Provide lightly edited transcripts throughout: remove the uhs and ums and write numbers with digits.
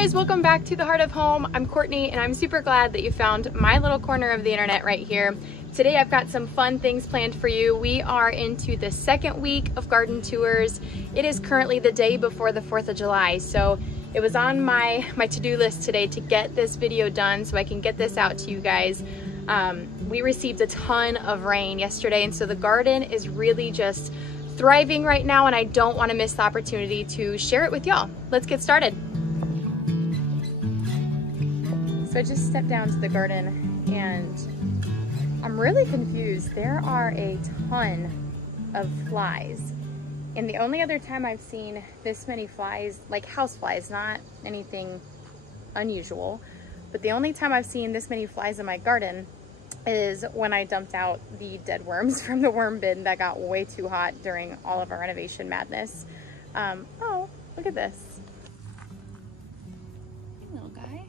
guys, welcome back to the Heart of Home. I'm Courtney and I'm super glad that you found my little corner of the internet right here. Today I've got some fun things planned for you. We are into the second week of garden tours. It is currently the day before the 4th of July, so it was on my to-do list today to get this video done so I can get this out to you guys. We received a ton of rain yesterday, and so the garden is really just thriving right now, and I don't want to miss the opportunity to share it with y'all. Let's get started. So I just stepped down to the garden and I'm really confused. There are a ton of flies, and the only other time I've seen this many flies, like house flies, not anything unusual, but the only time I've seen this many flies in my garden is when I dumped out the dead worms from the worm bin that got way too hot during all of our renovation madness. Oh, look at this. Hey, little guy.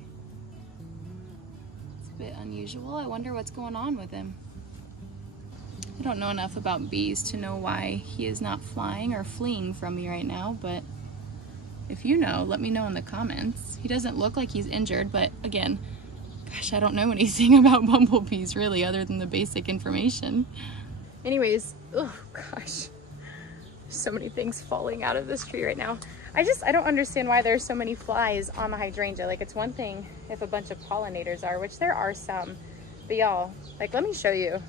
It's a bit unusual. I wonder what's going on with him. I don't know enough about bees to know why he is not flying or fleeing from me right now, but if you know, let me know in the comments. He doesn't look like he's injured, but again, gosh, I don't know anything about bumblebees really other than the basic information. Anyways, oh gosh, so many things falling out of this tree right now. I don't understand why there's so many flies on the hydrangea. Like, it's one thing if a bunch of pollinators are, which there are some, but y'all, like, let me show you.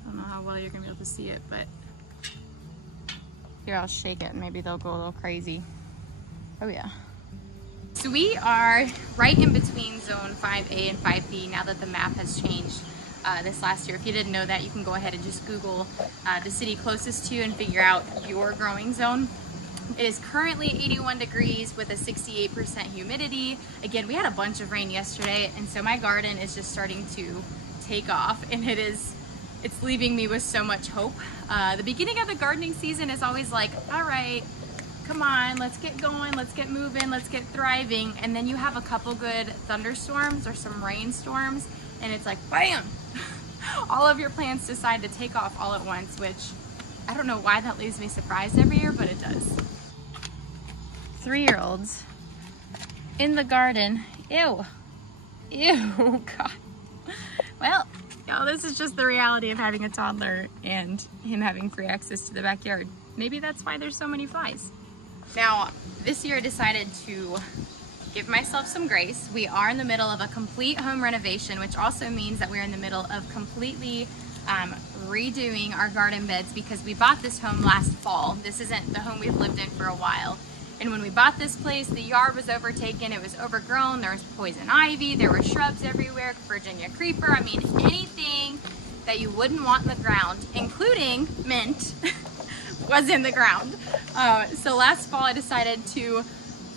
I don't know how well you're gonna be able to see it, but here, I'll shake it and maybe they'll go a little crazy. Oh yeah. So we are right in between zone 5A and 5B now that the map has changed this last year. If you didn't know that, you can go ahead and just Google the city closest to you and figure out your growing zone. It is currently 81 degrees with a 68% humidity. Again, we had a bunch of rain yesterday, and so my garden is just starting to take off, and it's leaving me with so much hope. The beginning of the gardening season is always like, all right, come on, let's get going, let's get moving, let's get thriving. And then you have a couple good thunderstorms or some rainstorms, and it's like, bam! All of your plants decide to take off all at once, which I don't know why that leaves me surprised every year, but it does. 3-year-olds in the garden. Ew. Ew, God. Well, y'all, this is just the reality of having a toddler and him having free access to the backyard. Maybe that's why there's so many flies. Now, this year I decided to give myself some grace. We are in the middle of a complete home renovation, which also means that we're in the middle of completely redoing our garden beds because we bought this home last fall. This isn't the home we've lived in for a while. And when we bought this place, the yard was overtaken, it was overgrown, there was poison ivy, there were shrubs everywhere, Virginia creeper, I mean anything that you wouldn't want in the ground, including mint, was in the ground. So last fall I decided to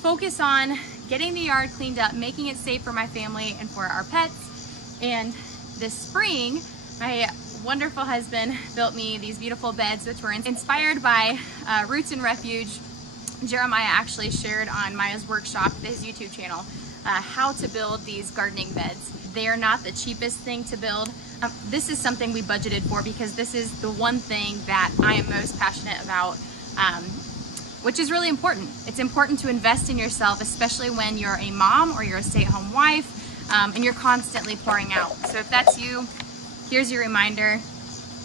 focus on getting the yard cleaned up, making it safe for my family and for our pets. And this spring, my wonderful husband built me these beautiful beds, which were inspired by Roots and Refuge. Jeremiah actually shared on Maya's workshop, his YouTube channel, how to build these gardening beds. They are not the cheapest thing to build. This is something we budgeted for because this is the one thing that I am most passionate about, which is really important. It's important to invest in yourself, especially when you're a mom or you're a stay-at-home wife and you're constantly pouring out. So if that's you, here's your reminder.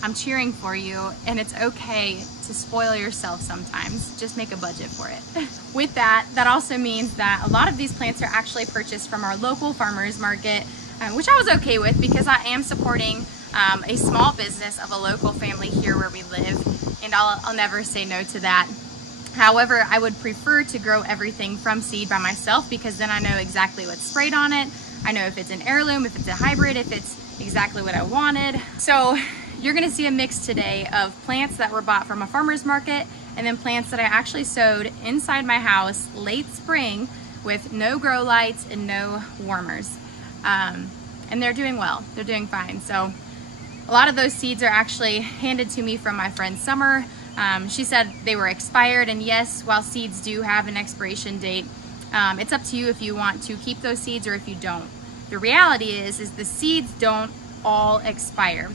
I'm cheering for you, and it's okay to spoil yourself sometimes. Just make a budget for it. With that, that also means that a lot of these plants are actually purchased from our local farmers market, which I was okay with because I am supporting a small business of a local family here where we live, and I'll never say no to that. However, I would prefer to grow everything from seed by myself because then I know exactly what's sprayed on it. I know if it's an heirloom, if it's a hybrid, if it's exactly what I wanted. So you're gonna see a mix today of plants that were bought from a farmer's market and then plants that I actually sowed inside my house late spring with no grow lights and no warmers. And they're doing well, they're doing fine. So a lot of those seeds are actually handed to me from my friend Summer. She said they were expired, and yes, while seeds do have an expiration date, it's up to you if you want to keep those seeds or if you don't. The reality is the seeds don't all expire.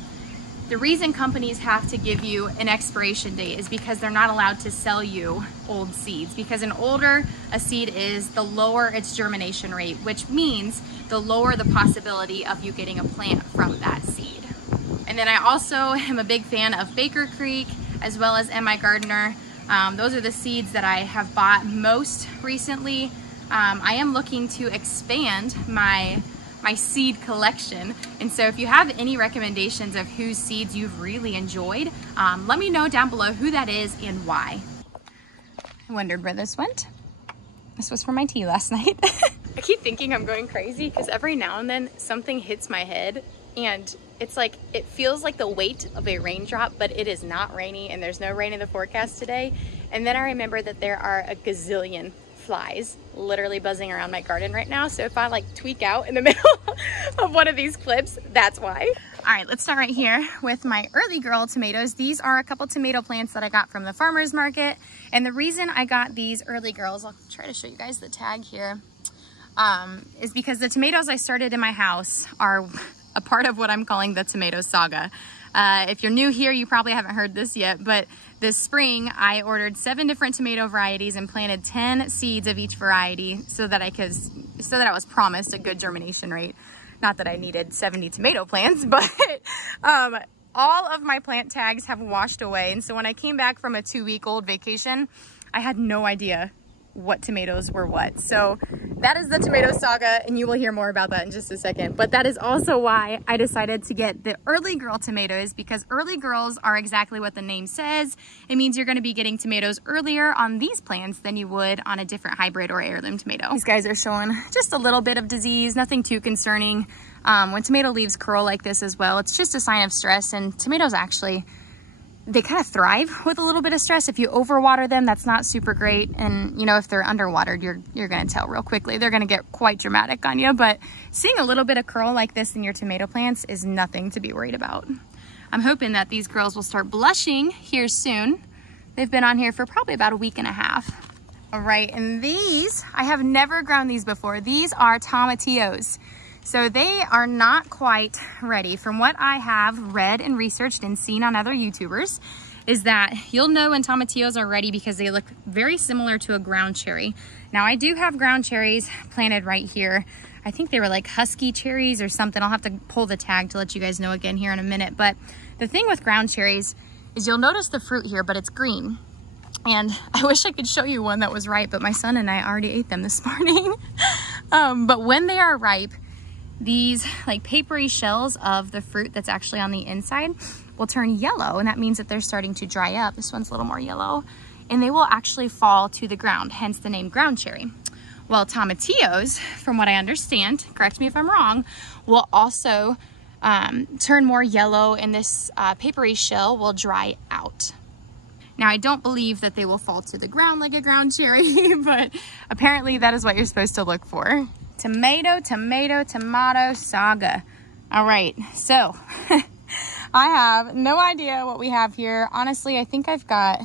The reason companies have to give you an expiration date is because they're not allowed to sell you old seeds, because the older a seed is, the lower its germination rate, which means the lower the possibility of you getting a plant from that seed. And then I also am a big fan of Baker Creek as well as M.I. Gardener. Those are the seeds that I have bought most recently. I am looking to expand my seed collection, and so if you have any recommendations of whose seeds you've really enjoyed, let me know down below who that is and why. I wondered where this went. This was for my tea last night. I keep thinking I'm going crazy because every now and then something hits my head and it's like, it feels like the weight of a raindrop, but it is not rainy and there's no rain in the forecast today. And then I remember that there are a gazillion flies literally buzzing around my garden right now. So if I like tweak out in the middle of one of these clips, that's why. All right, let's start right here with my early girl tomatoes. These are a couple tomato plants that I got from the farmer's market. And the reason I got these early girls, I'll try to show you guys the tag here, is because the tomatoes I started in my house are a part of what I'm calling the tomato saga. If you're new here, you probably haven't heard this yet, but this spring I ordered 7 different tomato varieties and planted 10 seeds of each variety so that I was promised a good germination rate. Not that I needed 70 tomato plants, but all of my plant tags have washed away. And so when I came back from a 2-week-old vacation, I had no idea what tomatoes were what. So that is the tomato saga, and you will hear more about that in just a second. But that is also why I decided to get the early girl tomatoes, because early girls are exactly what the name says. It means you're going to be getting tomatoes earlier on these plants than you would on a different hybrid or heirloom tomato. These guys are showing just a little bit of disease, nothing too concerning. When tomato leaves curl like this as well, it's just a sign of stress, and tomatoes actually, they kind of thrive with a little bit of stress. If you overwater them, that's not super great. And you know, if they're underwatered, you're gonna tell real quickly. They're gonna get quite dramatic on you. But seeing a little bit of curl like this in your tomato plants is nothing to be worried about. I'm hoping that these girls will start blushing here soon. They've been on here for probably about a week and a half. All right, and these, I have never grown these before. These are tomatillos. So they are not quite ready. From what I have read and researched and seen on other YouTubers, is that you'll know when tomatillos are ready because they look very similar to a ground cherry. Now I do have ground cherries planted right here. I think they were like husky cherries or something. I'll have to pull the tag to let you guys know again here in a minute. But the thing with ground cherries is you'll notice the fruit here, but it's green. And I wish I could show you one that was ripe, but my son and I already ate them this morning. But when they are ripe, these like papery shells of the fruit that's actually on the inside will turn yellow, and that means that they're starting to dry up. This one's a little more yellow, and they will actually fall to the ground, hence the name ground cherry. Well, tomatillos, from what I understand, correct me if I'm wrong, will also turn more yellow, and this papery shell will dry out. Now, I don't believe that they will fall to the ground like a ground cherry, but apparently that is what you're supposed to look for. Tomato, tomato, tomato saga. All right, so I have no idea what we have here. Honestly, I think I've got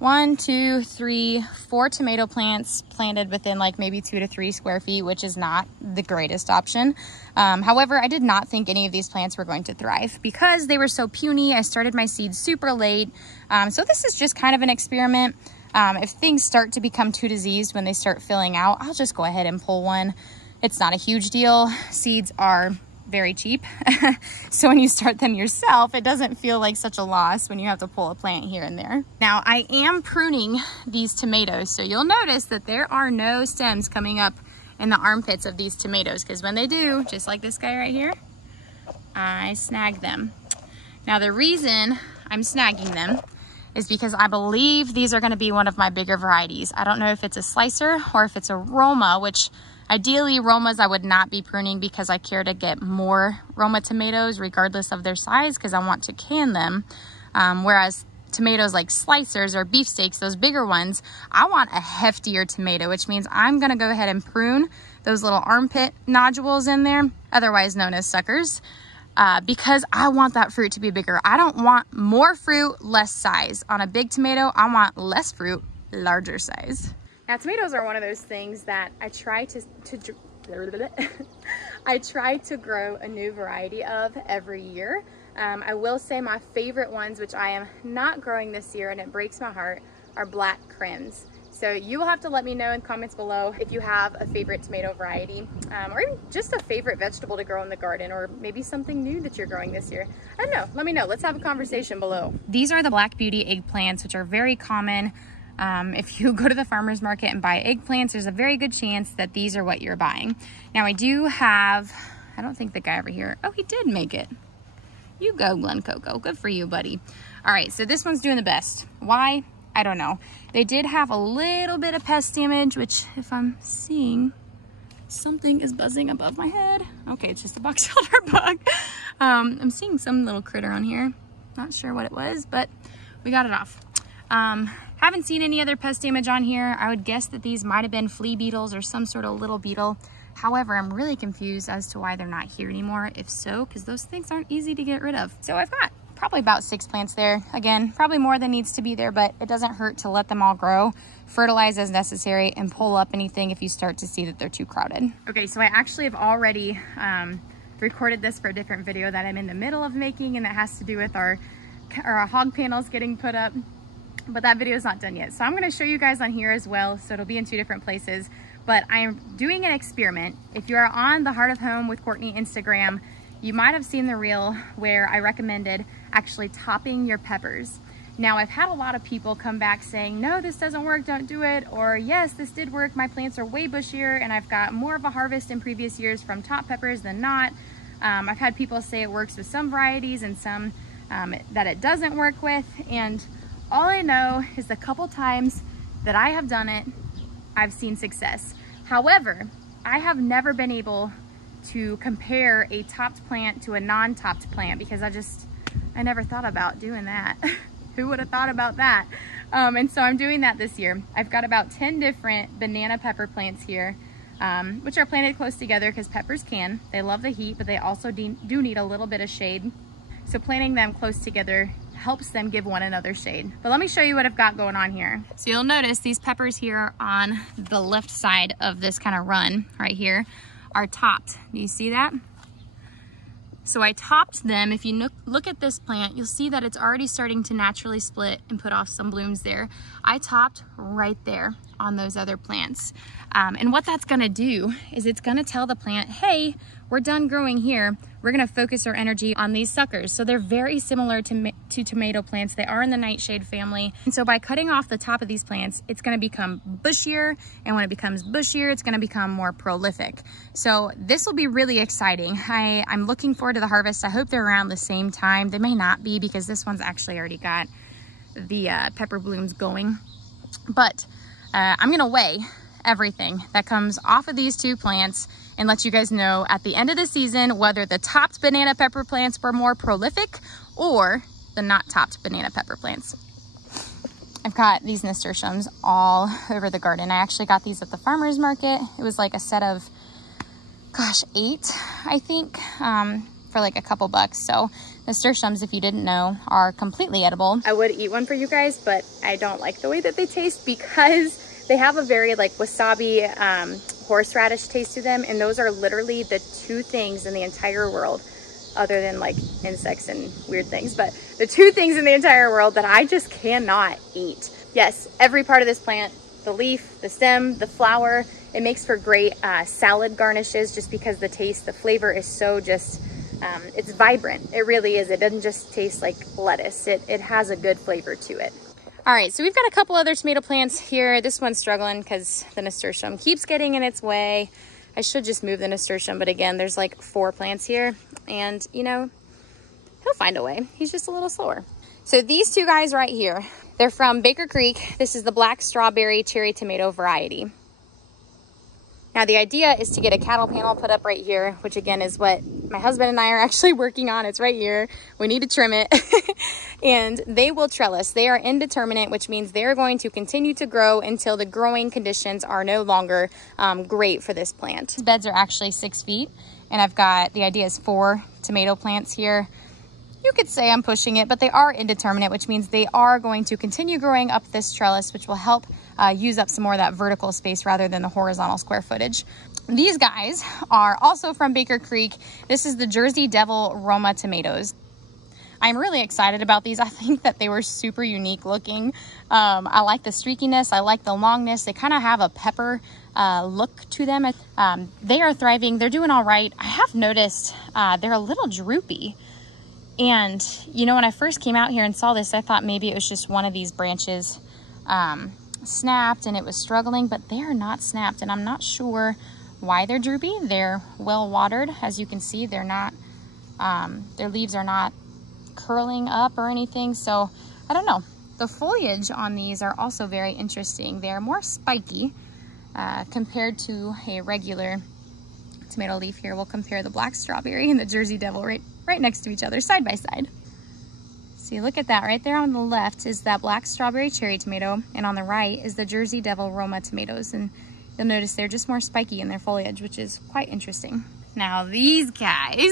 1, 2, 3, 4 tomato plants planted within like maybe 2 to 3 square feet, which is not the greatest option. However, I did not think any of these plants were going to thrive because they were so puny. I started my seeds super late. So this is just kind of an experiment. If things start to become too diseased when they start filling out, I'll just go ahead and pull one. It's not a huge deal. Seeds are very cheap. So when you start them yourself, it doesn't feel like such a loss when you have to pull a plant here and there. Now, I am pruning these tomatoes, so you'll notice that there are no stems coming up in the armpits of these tomatoes, because when they do, just like this guy right here, I snag them. Now, the reason I'm snagging them is because I believe these are going to be one of my bigger varieties. I don't know if it's a slicer or if it's a Roma, which ideally Romas I would not be pruning because I care to get more Roma tomatoes regardless of their size, because I want to can them. Whereas tomatoes like slicers or beefsteaks, those bigger ones, I want a heftier tomato, which means I'm going to go ahead and prune those little armpit nodules in there, otherwise known as suckers. Because I want that fruit to be bigger. I don't want more fruit, less size. On a big tomato, I want less fruit, larger size. Now, tomatoes are one of those things that I try to grow a new variety of every year. I will say my favorite ones, which I am not growing this year and it breaks my heart, are black crims. So you will have to let me know in the comments below if you have a favorite tomato variety, or even just a favorite vegetable to grow in the garden, or maybe something new that you're growing this year. I don't know, let me know. Let's have a conversation below. These are the Black Beauty eggplants, which are very common. If you go to the farmer's market and buy eggplants, there's a very good chance that these are what you're buying. Now I do have, I don't think the guy over here, oh, he did make it. You go, Glen Coco, good for you, buddy. All right, so this one's doing the best. Why? I don't know. They did have a little bit of pest damage, which if I'm seeing, something is buzzing above my head. Okay, it's just a box elder bug. I'm seeing some little critter on here. Not sure what it was, but we got it off. Haven't seen any other pest damage on here. I would guess that these might have been flea beetles or some sort of little beetle. However, I'm really confused as to why they're not here anymore. If so, because those things aren't easy to get rid of. So I've got probably about 6 plants there. Again, probably more than needs to be there, but it doesn't hurt to let them all grow, fertilize as necessary, and pull up anything if you start to see that they're too crowded. Okay, so I actually have already recorded this for a different video that I'm in the middle of making, and that has to do with our hog panels getting put up, but that video is not done yet. So I'm gonna show you guys on here as well, so it'll be in 2 different places. But I am doing an experiment. If you are on the Heart of Home with Courtney Instagram, you might have seen the reel where I recommended actually topping your peppers. Now, I've had a lot of people come back saying, no, this doesn't work, don't do it. Or yes, this did work, my plants are way bushier and I've got more of a harvest in previous years from top peppers than not. I've had people say it works with some varieties and some that it doesn't work with. And all I know is the couple times that I have done it, I've seen success. However, I have never been able to compare a topped plant to a non-topped plant because I never thought about doing that. Who would have thought about that? And so I'm doing that this year. I've got about 10 different banana pepper plants here, which are planted close together because peppers they love the heat, but they also do need a little bit of shade. So planting them close together helps them give one another shade. But let me show you what I've got going on here. So you'll notice these peppers here on the left side of this kind of run right here are topped. Do you see that? So I topped them. If you look at this plant, you'll see that it's already starting to naturally split and put off some blooms there. I topped right there on those other plants. And what that's gonna do is it's gonna tell the plant, hey, we're done growing here. We're gonna focus our energy on these suckers. So they're very similar to tomato plants. They are in the nightshade family. And so by cutting off the top of these plants, it's gonna become bushier. And when it becomes bushier, it's gonna become more prolific. So this will be really exciting. I'm looking forward to the harvest. I hope they're around the same time. They may not be because this one's actually already got the pepper blooms going. But I'm gonna weigh everything that comes off of these 2 plants and let you guys know at the end of the season whether the topped banana pepper plants were more prolific or the not topped banana pepper plants. I've got these nasturtiums all over the garden. I actually got these at the farmer's market. It was like a set of, gosh, 8, I think, for like a couple bucks. So nasturtiums, if you didn't know, are completely edible. I would eat one for you guys, but I don't like the way that they taste because they have a very like wasabi horseradish taste to them, and those are literally the 2 things in the entire world, other than like insects and weird things, but the 2 things in the entire world that I just cannot eat. Yes, every part of this plant, the leaf, the stem, the flower, it makes for great salad garnishes just because the taste, the flavor is so just, it's vibrant. It really is. It doesn't just taste like lettuce. It has a good flavor to it. All right, so we've got a couple other tomato plants here. This one's struggling because the nasturtium keeps getting in its way. I should just move the nasturtium, but again, there's like 4 plants here and you know, he'll find a way. He's just a little slower. So these 2 guys right here, they're from Baker Creek. This is the black strawberry cherry tomato variety. Now the idea is to get a cattle panel put up right here, which again is what my husband and I are actually working on. It's right here. We need to trim it. And they will trellis. They are indeterminate, which means they're going to continue to grow until the growing conditions are no longer great for this plant. These beds are actually 6 feet, and I've got, the idea is 4 tomato plants here. You could say I'm pushing it, but they are indeterminate, which means they are going to continue growing up this trellis, which will help use up some more of that vertical space rather than the horizontal square footage. These guys are also from Baker Creek. This is the Jersey Devil Roma tomatoes. I'm really excited about these. I think that they were super unique looking. I like the streakiness. I like the longness. They kind of have a pepper look to them. They are thriving. They're doing all right. I have noticed they're a little droopy. And, you know, when I first came out here and saw this, I thought maybe it was just one of these branches snapped and it was struggling, but they are not snapped. And I'm not sure why they're droopy. They're well watered. As you can see, they're not, their leaves are not curling up or anything. So I don't know. The foliage on these are also very interesting. They're more spiky compared to a regular tomato leaf. Here we'll compare the black strawberry and the Jersey Devil right next to each other, side by side. See, look at that. Right there on the left is that black strawberry cherry tomato, and on the right is the Jersey Devil Roma tomatoes. And you'll notice they're just more spiky in their foliage, which is quite interesting. Now these guys,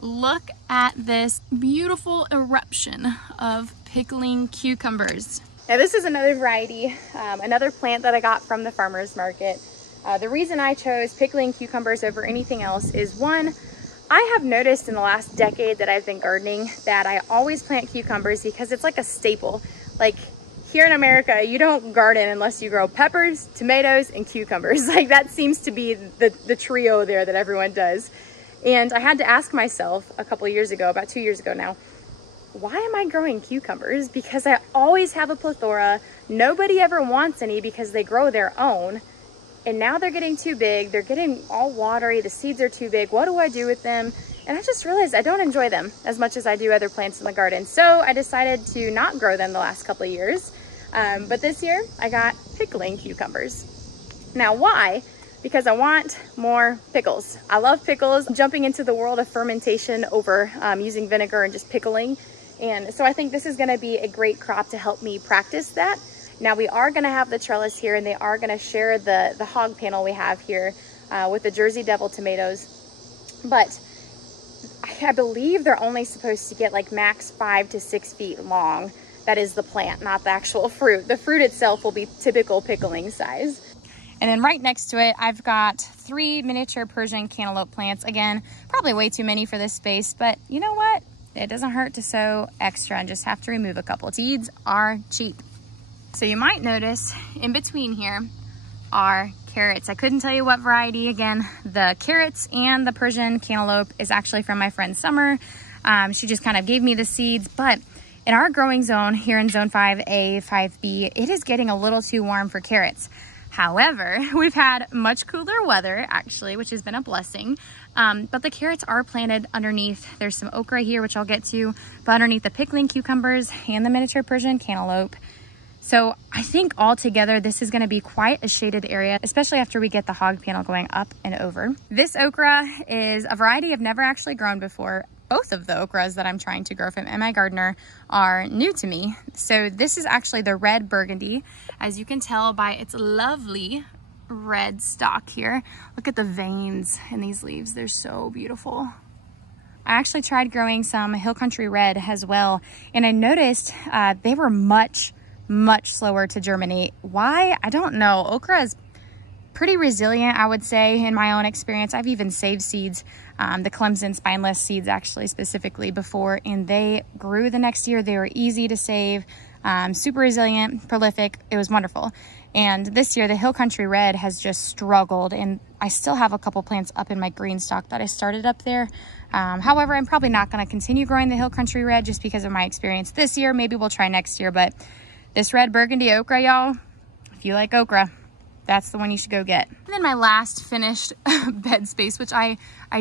look at this beautiful eruption of pickling cucumbers. Now this is another variety, another plant that I got from the farmer's market. The reason I chose pickling cucumbers over anything else is, one, I have noticed in the last decade that I've been gardening that I always plant cucumbers because it's like a staple. Like here in America, you don't garden unless you grow peppers, tomatoes, and cucumbers. Like that seems to be the trio there that everyone does. And I had to ask myself a couple of years ago, about 2 years ago now, why am I growing cucumbers? Because I always have a plethora. Nobody ever wants any because they grow their own. And now they're getting too big. They're getting all watery. The seeds are too big. What do I do with them? And I just realized I don't enjoy them as much as I do other plants in the garden. So I decided to not grow them the last couple of years. But this year I got pickling cucumbers. Now why? Because I want more pickles. I love pickles. I'm jumping into the world of fermentation over using vinegar and just pickling. And so I think this is gonna be a great crop to help me practice that. Now we are gonna have the trellis here, and they are gonna share the hog panel we have here with the Jersey Devil tomatoes. But I believe they're only supposed to get like max 5 to 6 feet long. That is the plant, not the actual fruit. The fruit itself will be typical pickling size. And then right next to it, I've got 3 miniature Persian cantaloupe plants. Again, probably way too many for this space, but you know what? It doesn't hurt to sow extra and just have to remove a couple. Seeds are cheap. So you might notice in between here are carrots. I couldn't tell you what variety. Again, the carrots and the Persian cantaloupe is actually from my friend Summer. She just kind of gave me the seeds, but in our growing zone here in zone 5A, 5B, it is getting a little too warm for carrots. However, we've had much cooler weather actually, which has been a blessing. But the carrots are planted underneath. There's some okra here, which I'll get to, but underneath the pickling cucumbers and the miniature Persian cantaloupe. So I think altogether, this is gonna be quite a shaded area, especially after we get the hog panel going up and over. This okra is a variety I've never actually grown before. Both of the okras that I'm trying to grow from My Gardener are new to me. So this is actually the red burgundy, as you can tell by its lovely red stalk here. Look at the veins in these leaves. They're so beautiful. I actually tried growing some Hill Country Red as well, and I noticed they were much slower to germinate. Why? I don't know. Okra is pretty resilient, I would say, in my own experience. I've even saved seeds, the Clemson spineless seeds actually specifically before, and they grew the next year. They were easy to save, super resilient, prolific. It was wonderful. And this year the Hill Country Red has just struggled, and I still have a couple plants up in my green stock that I started up there. However, I'm probably not going to continue growing the Hill Country Red just because of my experience this year. Maybe we'll try next year, but this red burgundy okra, y'all, if you like okra, that's the one you should go get. And then my last finished bed space, which I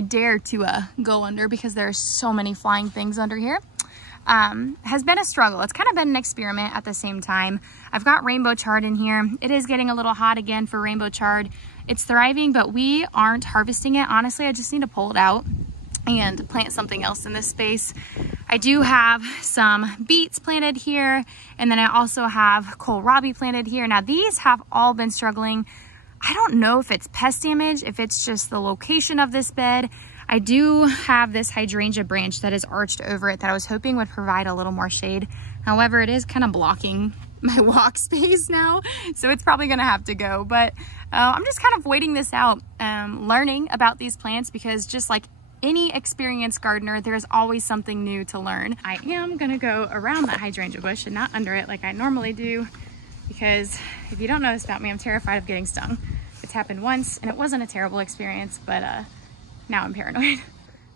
dare to go under because there are so many flying things under here, has been a struggle. It's kind of been an experiment at the same time. I've got rainbow chard in here. It is getting a little hot again for rainbow chard. It's thriving, but we aren't harvesting it. Honestly, I just need to pull it out and plant something else in this space. I do have some beets planted here, and then I also have kohlrabi planted here. Now these have all been struggling. I don't know if it's pest damage, if it's just the location of this bed. I do have this hydrangea branch that is arched over it that I was hoping would provide a little more shade. However, it is kind of blocking my walk space now, so it's probably gonna have to go. But I'm just kind of waiting this out, learning about these plants, because just like any experienced gardener, there's always something new to learn. I am gonna go around that hydrangea bush and not under it like I normally do, because if you don't know this about me, I'm terrified of getting stung. It's happened once and it wasn't a terrible experience, but now I'm paranoid.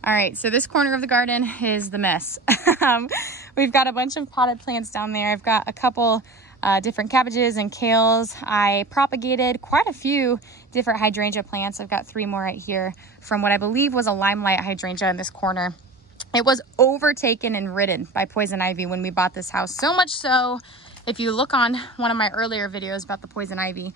All right, so this corner of the garden is the mess. We've got a bunch of potted plants down there. I've got a couple different cabbages and kales. I propagated quite a few different hydrangea plants. I've got 3 more right here from what I believe was a limelight hydrangea in this corner. It was overtaken and ridden by poison ivy when we bought this house. So much so, if you look on one of my earlier videos about the poison ivy,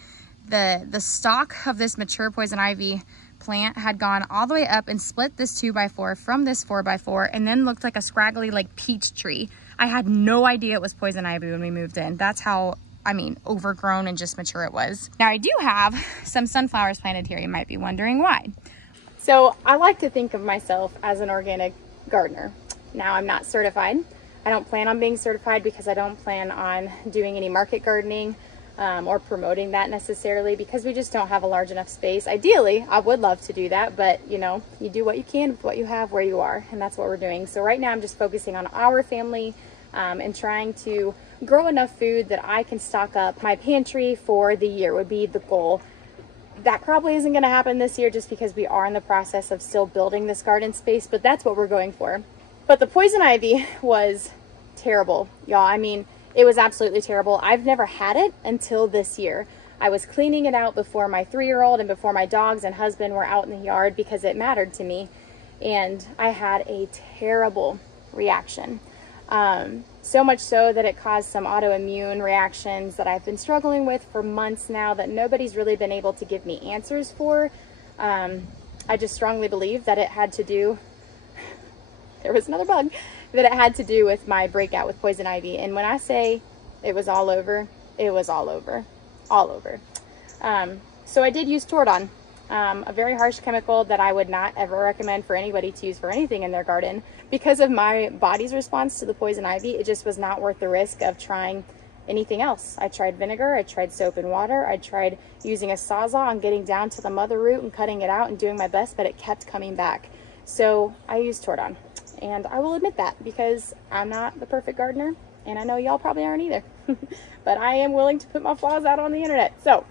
the stalk of this mature poison ivy plant had gone all the way up and split this 2x4 from this 4x4 and then looked like a scraggly like peach tree. I had no idea it was poison ivy when we moved in. That's how, I mean, overgrown and just mature it was. Now I do have some sunflowers planted here. You might be wondering why. So I like to think of myself as an organic gardener. Now I'm not certified. I don't plan on being certified because I don't plan on doing any market gardening or promoting that necessarily, because we just don't have a large enough space. Ideally, I would love to do that, but you know, you do what you can with what you have where you are, and that's what we're doing. So right now I'm just focusing on our family and trying to grow enough food that I can stock up my pantry for the year would be the goal. That probably isn't going to happen this year just because we are in the process of still building this garden space, but that's what we're going for. But the poison ivy was terrible, y'all. I mean, it was absolutely terrible. I've never had it until this year. I was cleaning it out before my 3-year-old and before my dogs and husband were out in the yard because it mattered to me. And I had a terrible reaction. So much so that it caused some autoimmune reactions that I've been struggling with for months now that nobody's really been able to give me answers for. I just strongly believe that it had to do, there was another bug, that it had to do with my breakout with poison ivy. And when I say it was all over, it was all over, all over. So I did use Tordon, a very harsh chemical that I would not ever recommend for anybody to use for anything in their garden. Because of my body's response to the poison ivy, it just was not worth the risk of trying anything else. I tried vinegar, I tried soap and water, I tried using a Sawzall and getting down to the mother root and cutting it out and doing my best, but it kept coming back. So I used Tordon. And I will admit that because I'm not the perfect gardener, and I know y'all probably aren't either. But I am willing to put my flaws out on the internet. So,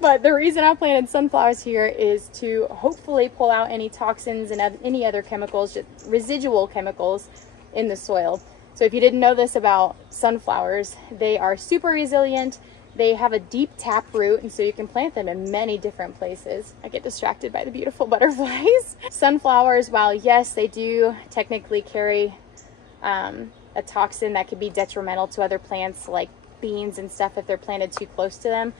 but the reason I planted sunflowers here is to hopefully pull out any toxins and any other chemicals, just residual chemicals in the soil. So if you didn't know this about sunflowers, they are super resilient. They have a deep tap root, and so you can plant them in many different places. I get distracted by the beautiful butterflies. Sunflowers, while yes, they do technically carry a toxin that could be detrimental to other plants like beans and stuff if they're planted too close to them.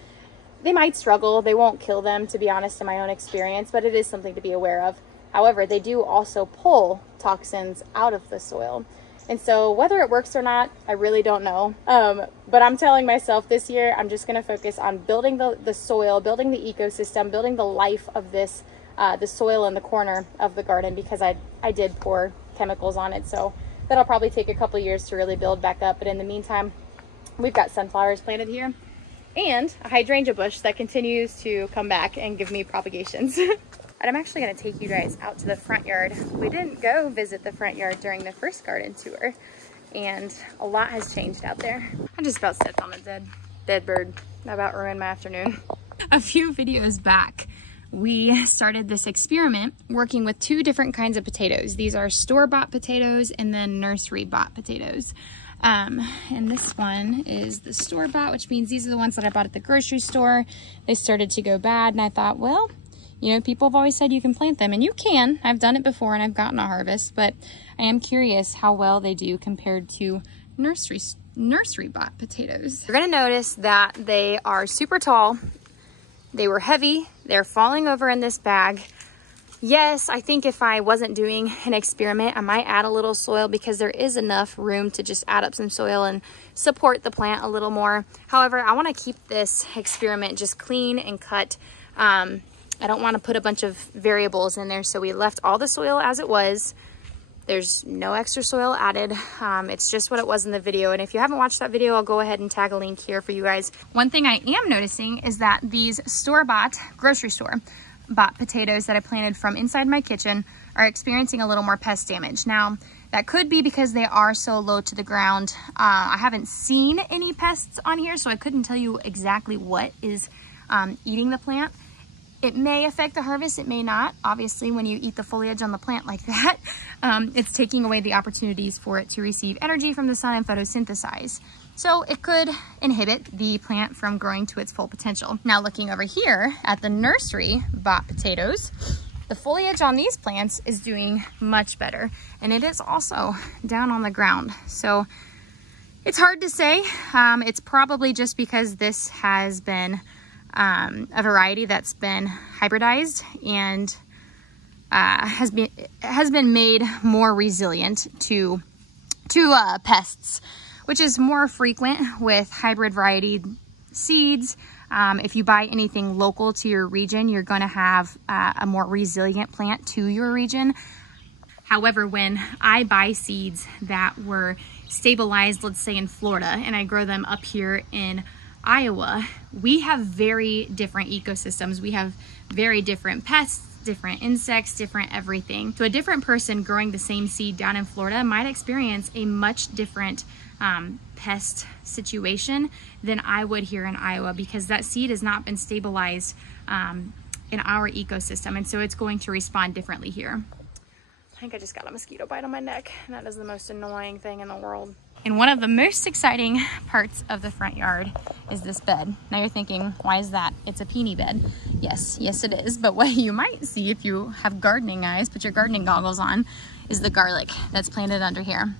They might struggle. They won't kill them, to be honest, in my own experience, but it is something to be aware of. However, they do also pull toxins out of the soil. And so whether it works or not, I really don't know. But I'm telling myself this year, I'm just going to focus on building the soil, building the ecosystem, building the life of this, the soil in the corner of the garden, because I did pour chemicals on it. So that'll probably take a couple years to really build back up. But in the meantime, we've got sunflowers planted here and a hydrangea bush that continues to come back and give me propagations. And I'm actually going to take you guys out to the front yard. We didn't go visit the front yard during the first garden tour, and a lot has changed out there. I just about stepped on a dead bird. That about ruined my afternoon. A few videos back, we started this experiment working with 2 different kinds of potatoes. These are store-bought potatoes and then nursery-bought potatoes. And this one is the store-bought, which means these are the ones that I bought at the grocery store. They started to go bad, and I thought, well, you know, people have always said you can plant them, and you can. I've done it before and I've gotten a harvest, but I am curious how well they do compared to nursery bought potatoes. You're gonna notice that they are super tall. They were heavy. They're falling over in this bag. Yes, I think if I wasn't doing an experiment, I might add a little soil because there is enough room to just add up some soil and support the plant a little more. However, I wanna keep this experiment just clean and cut. I don't want to put a bunch of variables in there, so we left all the soil as it was. There's no extra soil added. It's just what it was in the video, and if you haven't watched that video, I'll go ahead and tag a link here for you guys. One thing I am noticing is that these store-bought grocery store bot potatoes that I planted from inside my kitchen are experiencing a little more pest damage. Now, that could be because they are so low to the ground. I haven't seen any pests on here, so I couldn't tell you exactly what is eating the plant. It may affect the harvest, it may not. Obviously, when you eat the foliage on the plant like that, it's taking away the opportunities for it to receive energy from the sun and photosynthesize. So it could inhibit the plant from growing to its full potential. Now, looking over here at the nursery bot potatoes, the foliage on these plants is doing much better, and it is also down on the ground. So it's hard to say. It's probably just because this has been a variety that's been hybridized and has been made more resilient to pests, which is more frequent with hybrid variety seeds. If you buy anything local to your region, you're going to have a more resilient plant to your region. However, when I buy seeds that were stabilized, let's say in Florida, and I grow them up here in Iowa, we have very different ecosystems. We have very different pests, different insects, different everything. So a different person growing the same seed down in Florida might experience a much different pest situation than I would here in Iowa, because that seed has not been stabilized in our ecosystem, and so it's going to respond differently here. I think I just got a mosquito bite on my neck, and that is the most annoying thing in the world. And one of the most exciting parts of the front yard is this bed. Now you're thinking, why is that? It's a peony bed. Yes it is. But what you might see if you have gardening eyes, put your gardening goggles on, is the garlic that's planted under here.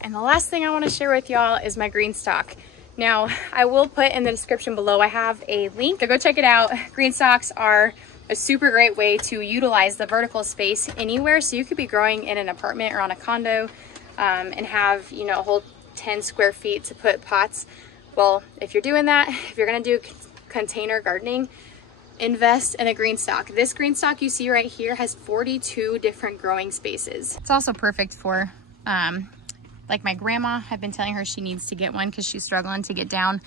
And the last thing I want to share with y'all is my green stalk. Now, I will put in the description below, I have a link, so go check it out. Green stalks are a super great way to utilize the vertical space anywhere. So you could be growing in an apartment or on a condo and have, you know, a whole 10 square feet to put pots. Well, if you're doing that, if you're going to do container gardening, invest in a green stalk. This green stalk you see right here has 42 different growing spaces. It's also perfect for like my grandma. I've been telling her she needs to get one because she's struggling to get down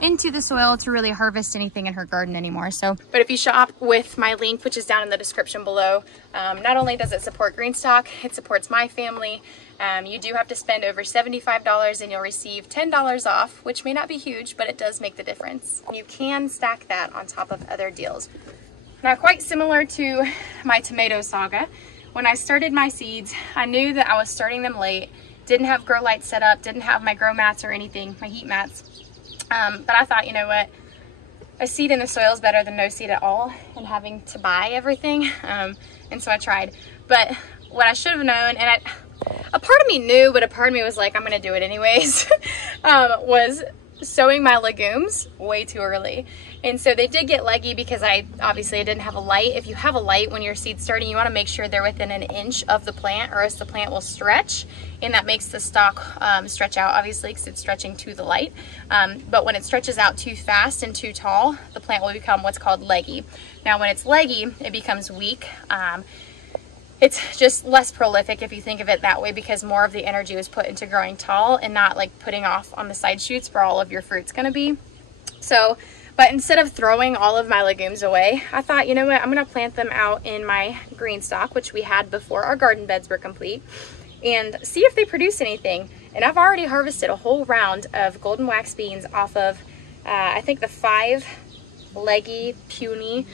into the soil to really harvest anything in her garden anymore. So, but if you shop with my link, which is down in the description below, not only does it support green stalk, it supports my family. You do have to spend over $75 and you'll receive $10 off, which may not be huge, but it does make the difference. And you can stack that on top of other deals. Now, quite similar to my tomato saga, when I started my seeds, I knew that I was starting them late, didn't have grow lights set up, didn't have my grow mats or anything, my heat mats. But I thought, you know what, a seed in the soil is better than no seed at all and having to buy everything. And so I tried. But what I should have known, and a part of me knew, but a part of me was like, I'm gonna do it anyways, was sowing my legumes way too early. And so they did get leggy because I didn't have a light. If you have a light when your seed's starting, you want to make sure they're within an inch of the plant, or else the plant will stretch, and that makes the stalk stretch out, obviously, because it's stretching to the light. But when it stretches out too fast and too tall, the plant will become what's called leggy. Now, when it's leggy, it becomes weak. It's just less prolific if you think of it that way, because more of the energy was put into growing tall and not like putting off on the side shoots where all of your fruit's gonna be. So, but instead of throwing all of my legumes away, I thought, you know what, I'm gonna plant them out in my green stalk, which we had before our garden beds were complete, and see if they produce anything. And I've already harvested a whole round of golden wax beans off of, I think the 5 leggy, puny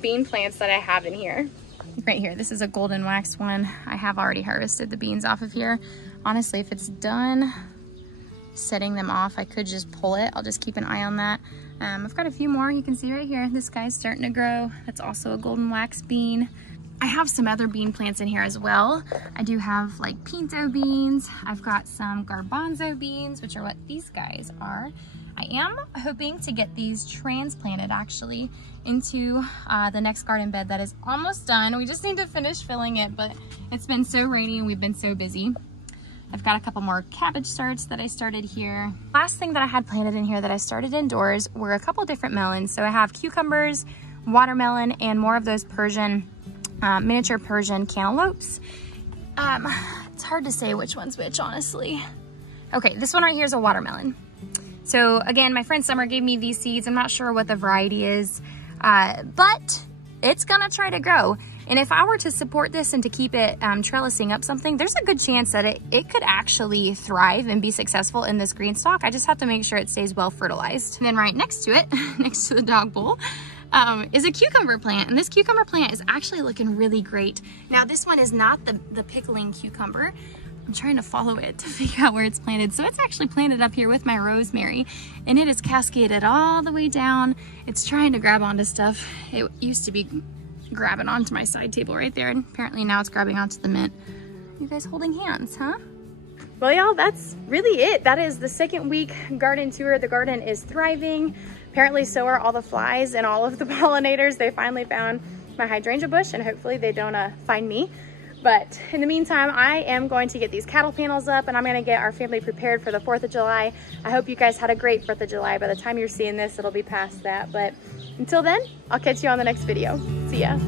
bean plants that I have in here. Right here, this is a golden wax one. I have already harvested the beans off of here. Honestly, if it's done setting them off, I could just pull it. I'll just keep an eye on that. I've got a few more. You can see right here, this guy's starting to grow. That's also a golden wax bean. I have some other bean plants in here as well. I do have like pinto beans. I've got some garbanzo beans, which are what these guys are. I am hoping to get these transplanted actually into the next garden bed that is almost done. We just need to finish filling it, but it's been so rainy and we've been so busy. I've got a couple more cabbage starts that I started here. Last thing that I had planted in here that I started indoors were a couple different melons. So I have cucumbers, watermelon, and more of those Persian, miniature Persian cantaloupes. It's hard to say which one's which, honestly. Okay, this one right here is a watermelon. So again, my friend Summer gave me these seeds. I'm not sure what the variety is. but it's gonna try to grow. And if I were to support this and to keep it trellising up something, there's a good chance that it could actually thrive and be successful in this green stalk. I just have to make sure it stays well fertilized. And then right next to it, next to the dog bowl, is a cucumber plant. And this cucumber plant is actually looking really great. Now this one is not the pickling cucumber. I'm trying to follow it to figure out where it's planted. So it's actually planted up here with my rosemary, and it is cascaded all the way down. It's trying to grab onto stuff. It used to be grabbing onto my side table right there, and apparently now it's grabbing onto the mint. You guys holding hands, huh? Well, y'all, that's really it. That is the second week garden tour. The garden is thriving. Apparently so are all the flies and all of the pollinators. They finally found my hydrangea bush, and hopefully they don't find me. But in the meantime, I am going to get these cattle panels up, and I'm gonna get our family prepared for the 4th of July. I hope you guys had a great 4th of July. By the time you're seeing this, it'll be past that. But until then, I'll catch you on the next video. See ya.